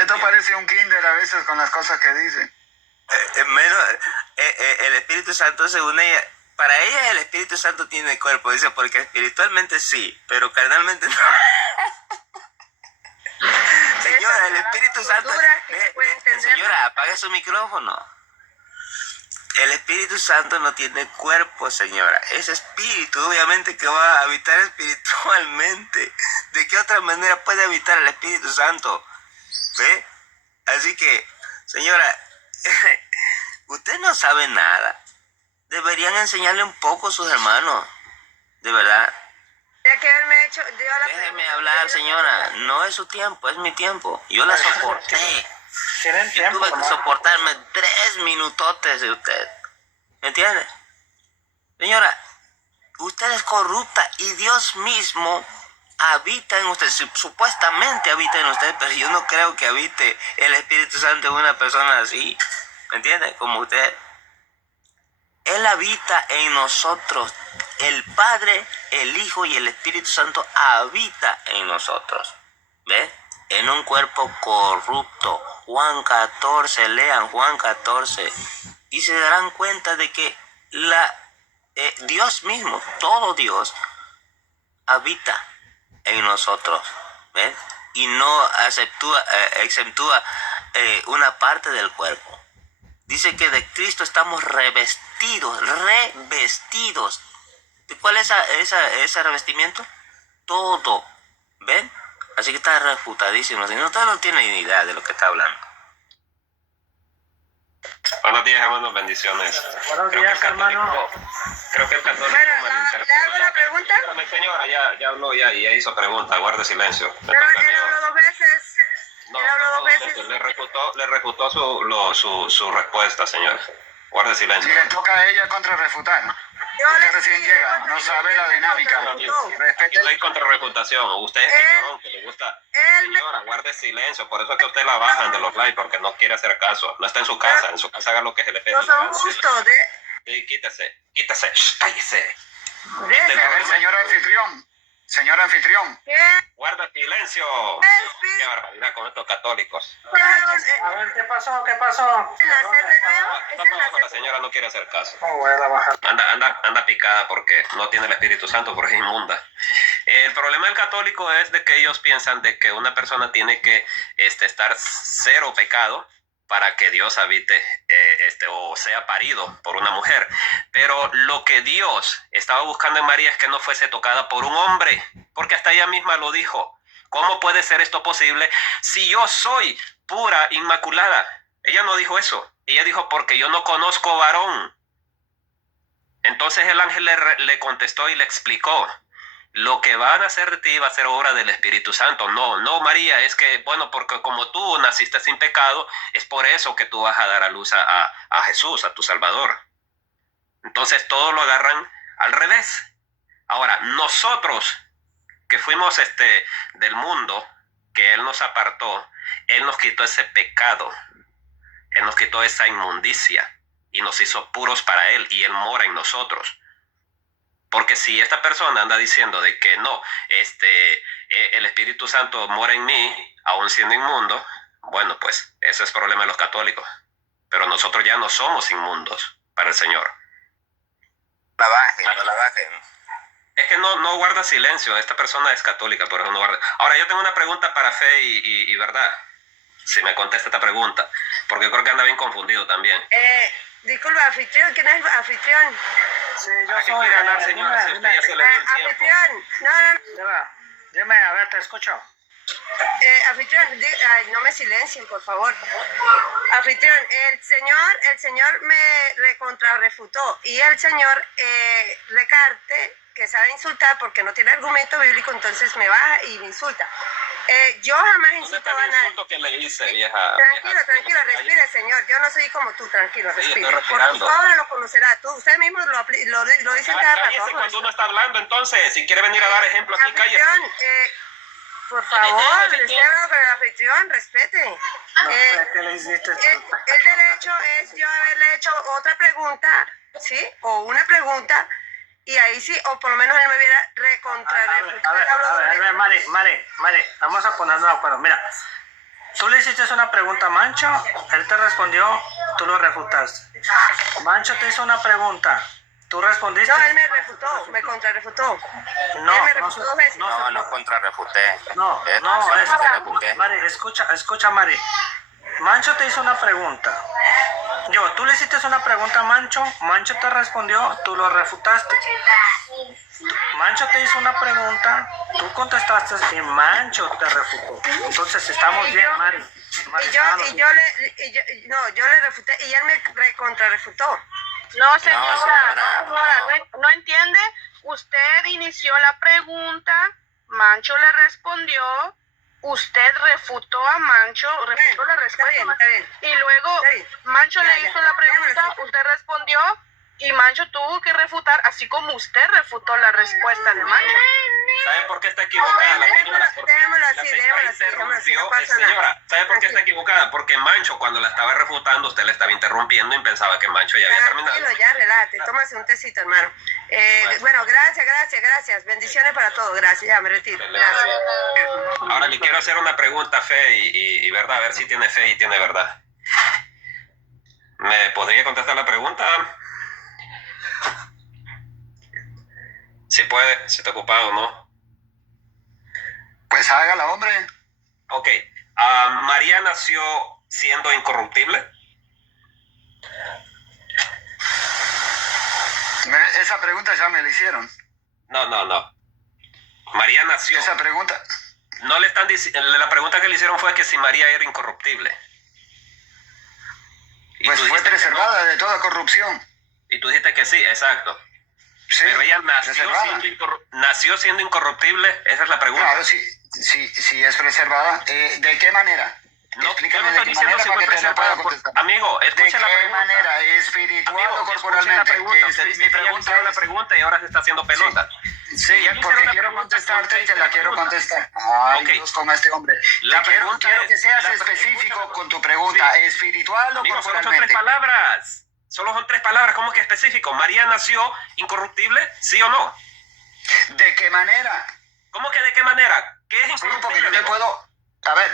Esto parece un kinder a veces con las cosas que dice. El Espíritu Santo, según ella, para ella el Espíritu Santo tiene cuerpo, dice, porque espiritualmente sí, pero carnalmente no. Señora, el Espíritu Santo... Señora, apague su micrófono. El Espíritu Santo no tiene cuerpo, señora. Es espíritu, obviamente, que va a habitar espiritualmente. ¿De qué otra manera puede habitar el Espíritu Santo? ¿Ve? Así que, señora, usted no sabe nada. Deberían enseñarle un poco a sus hermanos. De verdad. Déjeme hablar, señora. No es su tiempo, es mi tiempo. Yo la soporté. Yo tuve que soportarme 3 minutotes de usted. ¿Me entiende? Señora, usted es corrupta y Dios mismo habita en usted. Supuestamente habita en usted, pero yo no creo que habite el Espíritu Santo en una persona así. ¿Me entiende? Como usted. Él habita en nosotros. El Padre, el Hijo y el Espíritu Santo habita en nosotros. ¿Ve? En un cuerpo corrupto. Juan 14, lean Juan 14. Y se darán cuenta de que Dios mismo, todo Dios, habita en nosotros. ¿Ve? Y no exentúa una parte del cuerpo. Dice que de Cristo estamos revestidos. ¿De cuál es ese revestimiento? Todo. ¿Ven? Así que está refutadísimo. Si no, usted no tiene ni idea de lo que está hablando. Bueno, Buenos días, hermanos, bendiciones. Buenos días, hermano. Creo que el católico Bueno, ¿le malinterpretó. hago una pregunta? Espérame, señora, ya habló, ya hizo pregunta, guarde silencio. Me Pero toca a mí él habló ahora. 2 veces. No, Él habló no, 2 veces. le refutó su respuesta, señor. Guarde silencio. Y le toca a ella contrarrefutar. Yo Usted le recién estoy llega, no sabe la dinámica. Respete. No hay contrarrefutación. Usted es que llorón, que le gusta. Él me... Señora, guarde silencio. Por eso es que usted la bajan de los likes, porque no quiere hacer caso. No está en su casa. En su casa haga lo que se le pide. No son justos. Sí, quítese. Shh, cállese. A ver, señor anfitrión, ¿Qué? Guarda silencio. Qué barbaridad con estos católicos. A ver, ¿qué pasó? ¿Qué pasó? ¿Nacer de nuevo? ¿Es el La nacer? señora no quiere hacer caso. Oh, voy a bajar. Anda picada porque no tiene el Espíritu Santo, porque es inmunda. El problema del católico es de que ellos piensan de que una persona tiene que estar cero pecado para que Dios habite o sea parido por una mujer. Pero lo que Dios estaba buscando en María es que no fuese tocada por un hombre, porque hasta ella misma lo dijo. ¿Cómo puede ser esto posible si yo soy pura, inmaculada? Ella no dijo eso. Ella dijo, porque yo no conozco varón. Entonces el ángel le contestó y le explicó: lo que van a hacer de ti va a ser obra del Espíritu Santo. No, María, es que, bueno, porque como tú naciste sin pecado, es por eso que tú vas a dar a luz a Jesús, a tu Salvador. Entonces todos lo agarran al revés. Ahora, nosotros que fuimos del mundo, que Él nos apartó, Él nos quitó ese pecado, Él nos quitó esa inmundicia y nos hizo puros para Él, y Él mora en nosotros. Porque si esta persona anda diciendo de que no, el Espíritu Santo mora en mí, aún siendo inmundo, bueno, pues ese es problema de los católicos. Pero nosotros ya no somos inmundos para el Señor. La bajen. Es que no guarda silencio. Esta persona es católica, por eso no guarda. Ahora, yo tengo una pregunta para Fe y verdad. Si me contesta esta pregunta, porque yo creo que anda bien confundido también. Disculpa, anfitrión, ¿quién es el anfitrión? Sí, yo ¿Qué soy. quiere hablar, señora? Si usted ya se le dio el tiempo. Anfitrión, no. Dime, a ver, te escucho. Anfitrión, no me silencien, por favor. Anfitrión, el señor me recontrarrefutó y el señor Recarte, que sabe insultar porque no tiene argumento bíblico, entonces me baja y me insulta. Yo jamás ¿Dónde insulto está a el nadie. insulto que le hice, vieja? Tranquilo, respire, señor. Yo no soy como tú, tranquilo, Sí, respire. estoy Por respirando. tu obra lo conocerá. Usted mismo lo dice cada Cállese rato. cuando uno está hablando, entonces. Si quiere venir a dar ejemplo aquí, cállese. Anfitrión, por favor, le estoy hablando con el anfitrión, respete. No sé qué le hiciste. El derecho es yo haberle hecho otra pregunta, ¿sí? O una pregunta, y ahí sí, o por lo menos él me hubiera recontrarrefutado. A ver, Mari, vamos a ponernos de acuerdo. Mira, tú le hiciste una pregunta a Mancho, él te respondió, tú lo refutaste. Mancho te hizo una pregunta, tú respondiste. No, él me refutó, me contrarrefutó. No, Él me refutó 2 veces. No contrarrefuté. No, Mari, escucha, Mari. Mancho te hizo una pregunta. Tú le hiciste una pregunta a Mancho te respondió, tú lo refutaste. Mancho te hizo una pregunta, tú contestaste y Mancho te refutó. Entonces estamos bien, Mari. Yo le refuté y él me recontrarrefutó. No, señora, no entiende. Usted inició la pregunta, Mancho le respondió, usted refutó a Mancho, refutó la respuesta. Está bien. Y luego Mancho le hizo la pregunta, usted respondió y Mancho tuvo que refutar, así como usted refutó la respuesta de Mancho. ¿Sabe por qué está equivocada la señora? Porque Déjamelo así, la señora interrumpió. no pasa Señora, nada. ¿sabe por qué está equivocada? Porque Mancho, cuando la estaba refutando, usted le estaba interrumpiendo y pensaba que Mancho ya había terminado. Tranquilo, ya, relájate, tómase un tecito, hermano. Bueno, gracias. Bendiciones para todos, gracias, ya me retiro. Gracias. Ahora le quiero hacer una pregunta a Fe y verdad, a ver si tiene fe y tiene verdad. ¿Me podría contestar la pregunta? Si puede, si está ocupado o no. pues hágala, hombre. Ok. ¿María nació siendo incorruptible? Esa pregunta ya me la hicieron. No. María nació. Esa pregunta. No le están diciendo. La pregunta que le hicieron fue que si María era incorruptible. Y Pues tú fue dijiste que preservada de toda corrupción. Y tú dijiste que sí, exacto. Sí, Pero ella preservada. nació siendo incorruptible, esa es la pregunta. Claro, sí es preservada. ¿De qué manera? No, yo Explícame no de estoy qué diciendo manera si para fue que te lo pueda preservada. contestar. Amigo, ¿De escucha la qué pregunta. manera? ¿Espiritual Amigo, o escucha corporalmente? la pregunta. Usted dice Mi que ya le pregunta hicieron la es... pregunta y ahora se está haciendo pelota. Sí, Ya le porque hicieron la quiero pregunta, contestarte y te conteste la quiero pregunta. contestar. Ay, Ok. Dios, con este hombre. La pregunta Quiero es- que seas la pre- específico escúchame. con tu pregunta. Sí. ¿Espiritual o Amigo, solo son 3 corporalmente? palabras. Solo son 3 palabras. ¿Cómo que específico? ¿María nació incorruptible? ¿Sí o no? ¿De qué manera? ¿Cómo que de qué manera? ¿Qué es Sí, porque incorruptible, yo te amigo? puedo... A ver,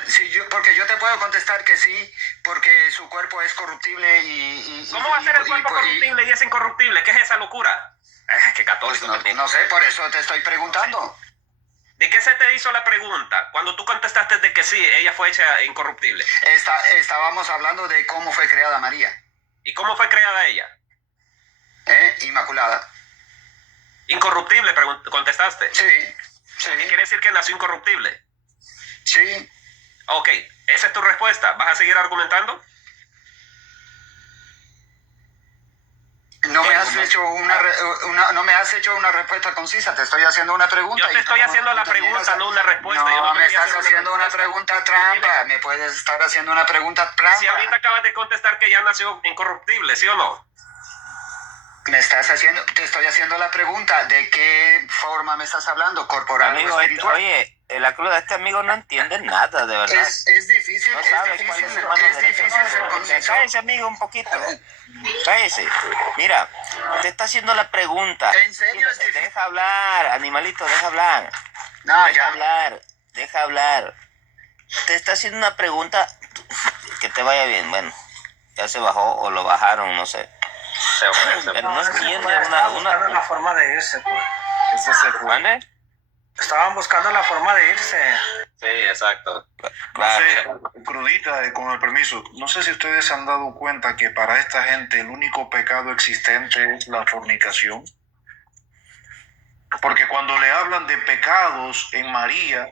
porque yo te puedo contestar que sí, porque su cuerpo es corruptible ¿Cómo va a ser el cuerpo corruptible y es incorruptible? ¿Qué es esa locura? Qué católico también. No sé, por eso te estoy preguntando. ¿De qué se te hizo la pregunta? Cuando tú contestaste de que sí, ella fue hecha incorruptible. Estábamos hablando de cómo fue creada María. ¿Y cómo fue creada ella? Inmaculada. Incorruptible, contestaste. Sí, ¿Qué quiere decir que nació incorruptible? sí. Ok, esa es tu respuesta. ¿Vas a seguir argumentando? No me has hecho no me has hecho una respuesta concisa, te estoy haciendo una pregunta. Yo te estoy haciendo la pregunta, no una respuesta. Yo No te me estoy estás haciendo una pregunta trampa, me puedes estar haciendo una pregunta trampa. Si ahorita acabas de contestar que ya nació incorruptible, ¿sí o no? Te estoy haciendo la pregunta, ¿de qué forma me estás hablando? ¿Corporal Amigo, o espiritual? oye, la cruda, este amigo no entiende nada, de verdad. Es difícil, No es sabe difícil, cuál es su es mano difícil derecha. ser conciso. Cállese, amigo, un poquito. Cállese. Mira, te está haciendo la pregunta. ¿En serio es difícil? Deja hablar, animalito, deja hablar. No, Deja ya. hablar, deja hablar. Te está haciendo una pregunta que te vaya bien. Bueno, ya se bajó o lo bajaron, no sé. Pero no entiende Estaban buscando la forma de irse, pues. Ese se fue. ¿Mande? Estaban buscando la forma de irse. Sí, exacto. Claro. No sé, crudita, con el permiso, no sé si ustedes se han dado cuenta que para esta gente el único pecado existente es la fornicación. Porque cuando le hablan de pecados en María,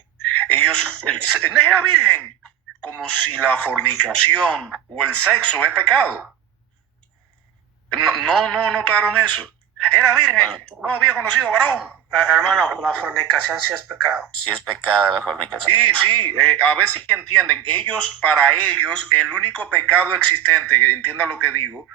ellos, era virgen, como si la fornicación o el sexo es pecado. No notaron eso. Era virgen, no había conocido varón. Hermano, la fornicación sí es pecado. Sí es pecado la fornicación. Sí, a ver si entienden. Para ellos, el único pecado existente, entienda lo que digo,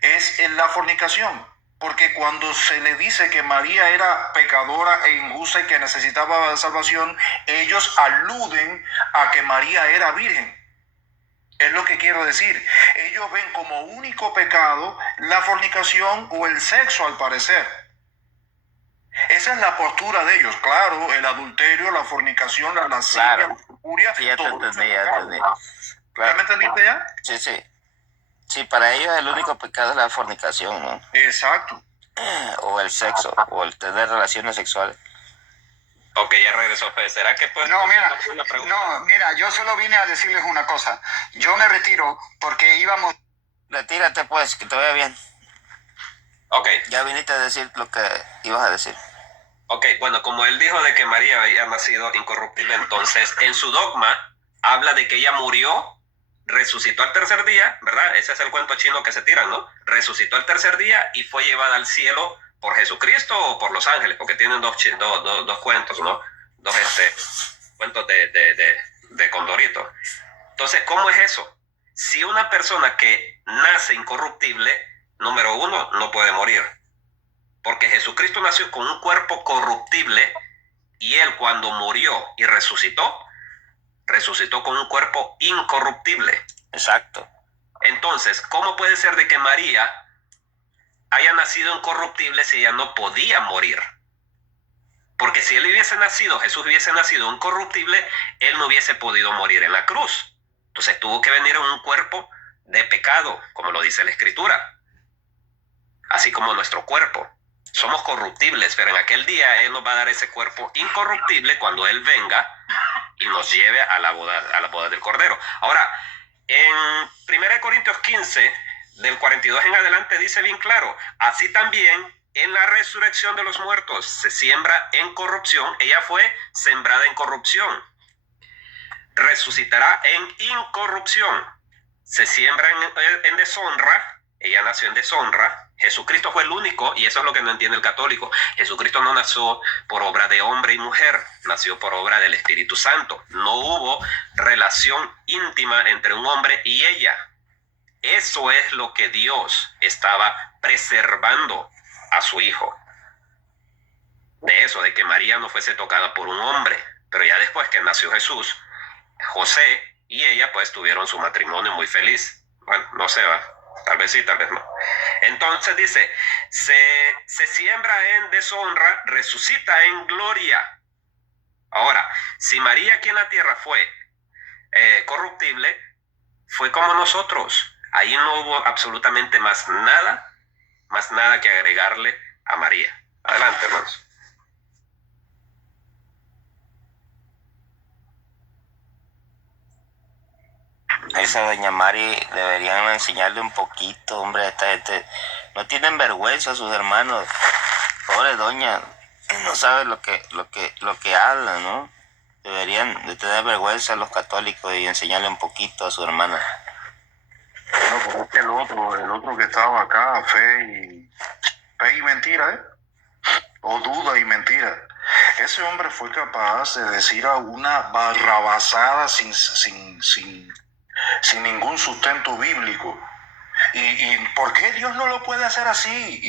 es en la fornicación. Porque cuando se le dice que María era pecadora e injusta y que necesitaba salvación, ellos aluden a que María era virgen. Es lo que quiero decir. Ellos ven como único pecado la fornicación o el sexo, al parecer. Esa es la postura de ellos. Claro, el adulterio, la fornicación, la lascivia, Claro. la lujuria. Sí, ya te todo eso entendí, es ya pecado. entendí. ¿Ya Claro. me entendiste ya? Sí, sí. Sí, para ellos el único pecado es la fornicación, ¿no? Exacto. O el sexo, o el tener relaciones sexuales. Ok, ya regresó. Pues, ¿será que puedes No, contestar una pregunta? mira, yo solo vine a decirles una cosa. Yo me retiro porque íbamos... Retírate pues, que te vaya bien. Ok, Ya viniste a decir lo que ibas a decir. ok. Bueno, como él dijo de que María había nacido incorruptible, entonces en su dogma habla de que ella murió, resucitó al tercer día, ¿verdad? Ese es el cuento chino que se tiran, ¿no? Resucitó al tercer día y fue llevada al cielo por Jesucristo o por los ángeles, porque tienen dos cuentos, ¿no? Dos cuentos de Condorito. Entonces, ¿cómo es eso? Si una persona que nace incorruptible, número uno, no puede morir. Porque Jesucristo nació con un cuerpo corruptible y él cuando murió y resucitó con un cuerpo incorruptible. Exacto. Entonces, ¿cómo puede ser de que María haya nacido incorruptible si ella no podía morir? Porque si él hubiese nacido, Jesús hubiese nacido incorruptible, él no hubiese podido morir en la cruz. Entonces tuvo que venir en un cuerpo de pecado, como lo dice la Escritura. Así como nuestro cuerpo. Somos corruptibles, pero en aquel día él nos va a dar ese cuerpo incorruptible cuando él venga y nos lleve a la boda del Cordero. Ahora, en 1 Corintios 15, del 42 en adelante, dice bien claro, así también en la resurrección de los muertos se siembra en corrupción, ella fue sembrada en corrupción, resucitará en incorrupción. se siembra en deshonra, ella nació en deshonra. Jesucristo fue el único, y eso es lo que no entiende el católico. Jesucristo no nació por obra de hombre y mujer, nació por obra del Espíritu Santo. No hubo relación íntima entre un hombre y ella. Eso es lo que Dios estaba preservando a su hijo. De eso, de que María no fuese tocada por un hombre. Pero ya después que nació Jesús, José y ella pues tuvieron su matrimonio muy feliz. Bueno, no sé, tal vez sí, tal vez no. Entonces dice, se siembra en deshonra, resucita en gloria. Ahora, si María aquí en la tierra fue corruptible, fue como nosotros. Ahí no hubo absolutamente más nada que agregarle a María. Adelante, hermanos. Esa doña Mari deberían enseñarle un poquito, hombre, a esta gente. No tienen vergüenza sus hermanos. Pobre doña, no sabe lo que habla, ¿no? Deberían de tener vergüenza los católicos y enseñarle un poquito a su hermana. No, porque es que el otro que estaba acá, fe y mentira, ¿eh? O duda y mentira. Ese hombre fue capaz de decir una barrabasada sin ningún sustento bíblico. ¿Y por qué Dios no lo puede hacer así?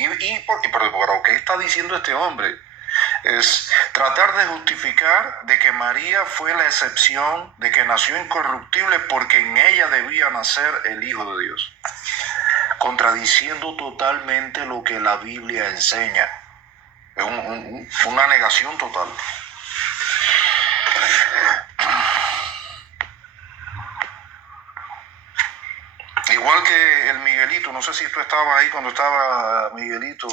¿Pero qué está diciendo este hombre? Es tratar de justificar de que María fue la excepción, de que nació incorruptible porque en ella debía nacer el Hijo de Dios, contradiciendo totalmente lo que la Biblia enseña. Es una negación total. Igual que el Miguelito, no sé si tú estabas ahí cuando estaba Miguelito,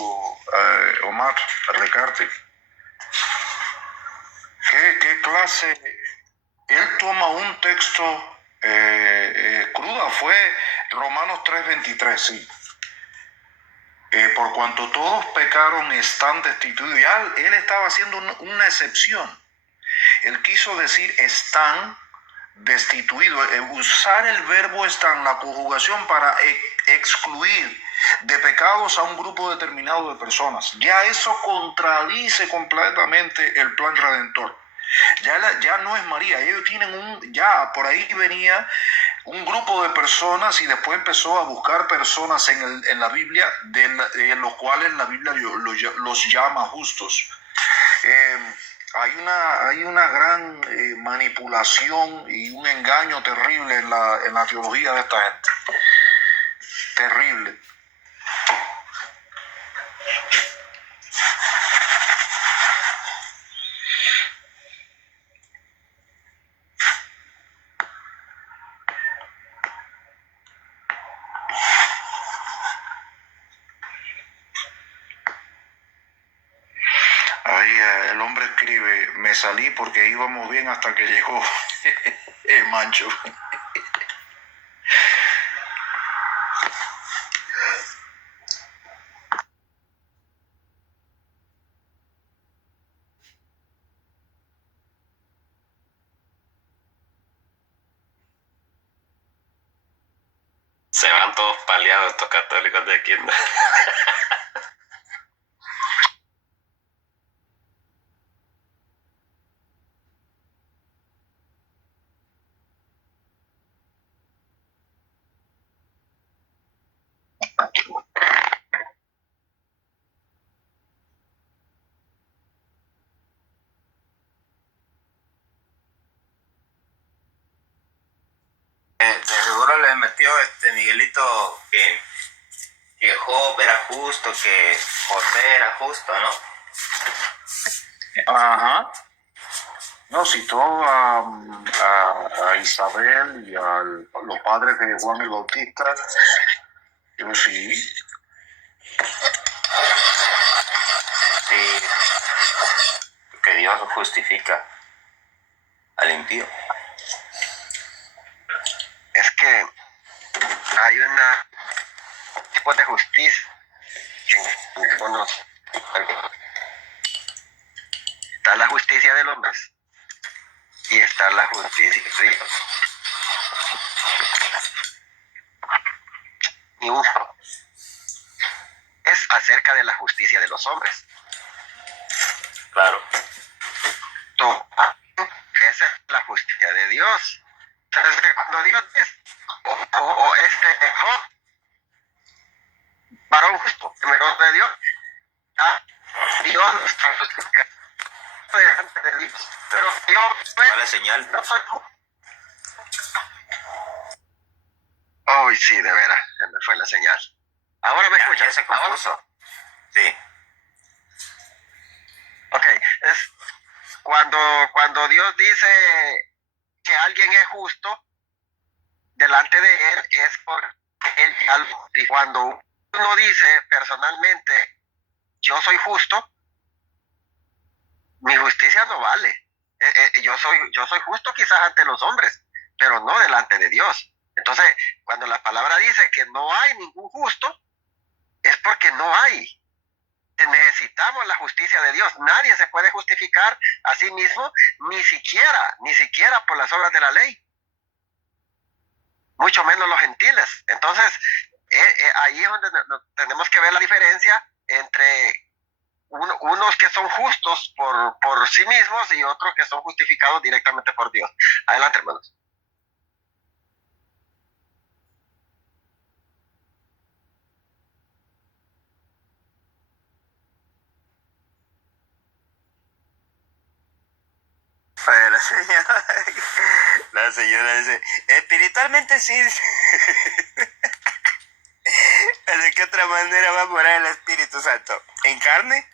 Omar Recarte. ¿Qué clase? Él toma un texto cruda, fue Romanos 3:23, sí. Por cuanto todos pecaron, están destituidos. Ya él estaba haciendo una excepción. Él quiso decir están destituidos. Usar el verbo están, la conjugación, para excluir de pecados a un grupo determinado de personas. Ya eso contradice completamente el plan redentor. Ya no es María. Ellos tienen ya por ahí venía un grupo de personas y después empezó a buscar personas en la Biblia, de los cuales la Biblia los llama justos. Hay una gran manipulación y un engaño terrible en la teología de esta gente. Terrible. Ahí el hombre escribe, me salí porque íbamos bien hasta que llegó el Mancho. Se van todos paliados estos católicos de aquí. De seguro le metió Miguelito que Job era justo, que José era justo, ¿no? Ajá. No, citó a Isabel y a los padres de Juan el Bautista. Yo sí. Sí, que Dios justifica al impío. Es que hay un tipo de justicia que conoce. Está la justicia de los hombres y está la justicia de Dios. triunfo. Es acerca de la justicia de los hombres. Claro. Esa es la justicia de Dios. Entonces, cuando Dios es Job, varón justo, temeroso de Dios, Dios no está justificado delante de Dios. Pero yo Dale señal. no soy justo. Ay, sí, de veras, se me fue la señal. Ahora me escuchan. Ya se compuso. Sí. Ok, es cuando Dios dice que alguien es justo, delante de él es porque él ya lo dijo. Cuando uno dice personalmente, yo soy justo, mi justicia no vale. Yo soy justo quizás ante los hombres, pero no delante de Dios. Entonces, cuando la palabra dice que no hay ningún justo, es porque no hay. Necesitamos la justicia de Dios. Nadie se puede justificar a sí mismo, ni siquiera por las obras de la ley. Mucho menos los gentiles. Entonces, ahí es donde tenemos que ver la diferencia entre unos que son justos por sí mismos y otros que son justificados directamente por Dios. Adelante, hermanos. La señora dice, espiritualmente sí. ¿De qué otra manera va a morar el Espíritu Santo? ¿En carne?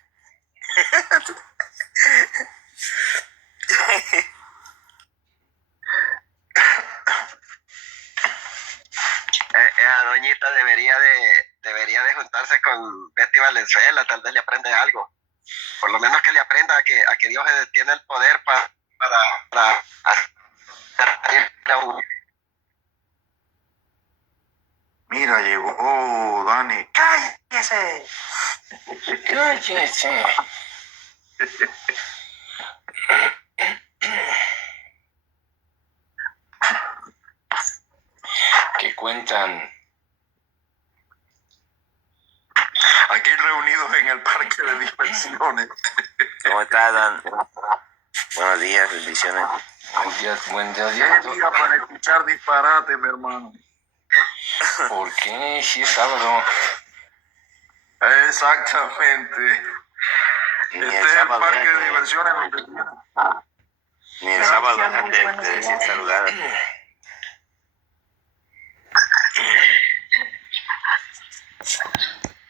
Doñita debería de juntarse con Betty Valenzuela, tal vez le aprende algo. Por lo menos que le aprenda a que Dios tiene el poder para Mira, llegó Dani. ¡Cállese! Cállese. ¿Qué cuentan? Aquí reunidos en el parque de diversiones. ¿Cómo estás, Dan? Buenos días, bendiciones. Buen día, Qué día para escuchar disparate, mi hermano. ¿Por qué? Si es sábado. Exactamente. Ni Este el es el sábado parque de dejan diversiones ni el sábado dejan de decir saludar.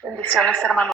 Bendiciones, hermano.